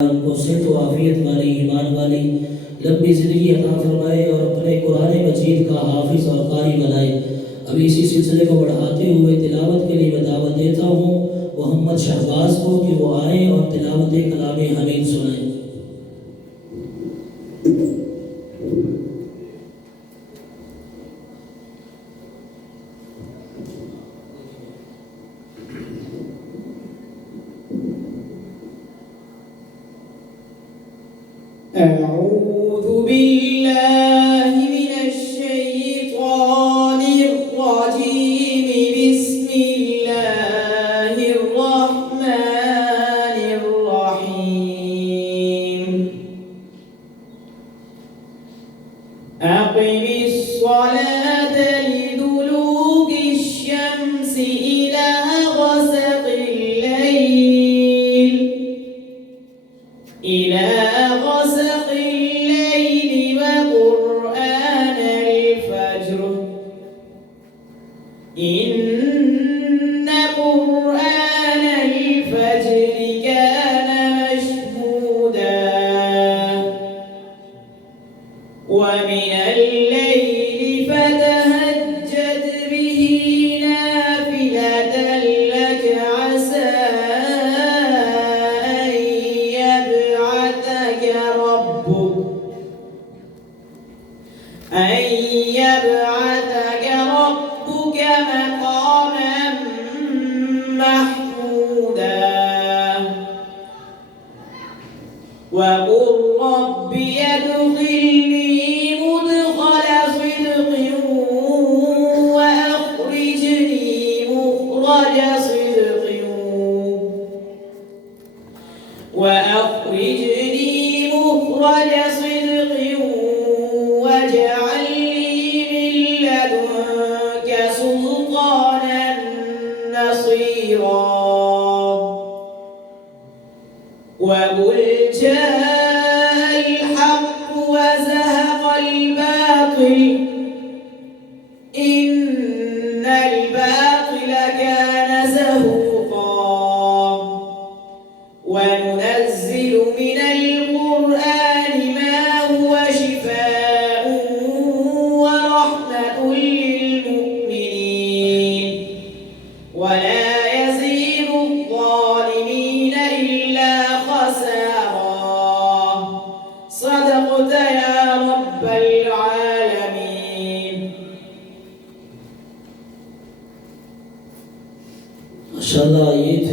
को सेहत व आफियत वाली ईमान वाली लंबी ज़िंदगी अता फरमाए और अपने कुरान मजीद का हाफिज़ और कारी बनाए। अभी इसी सिलसिले को बढ़ाते हुए तिलावत के लिए मैं दावत देता हूँ मोहम्मद शहबाज को कि वो आए और तिलावत कलाम हमीद सुनाएं। أعوذ بالله من الشيطان الرجيم بسم الله الرحمن الرحيم أقم الصلاة لدلوك الشمس إلى غسق الليل وقرآن الفجر إن قرآن الفجر كان مشهودا ومن الليل فتهجد به نافلة لك عسى أن يبعثك ربك مقاما محمودا وقل رب ادخلني مدخل صدق وأخرجني مخرج صدق واجعل سلطانا نصيرا وقل جاء الحق وزهق الباطل إن الباطل كان زهوقا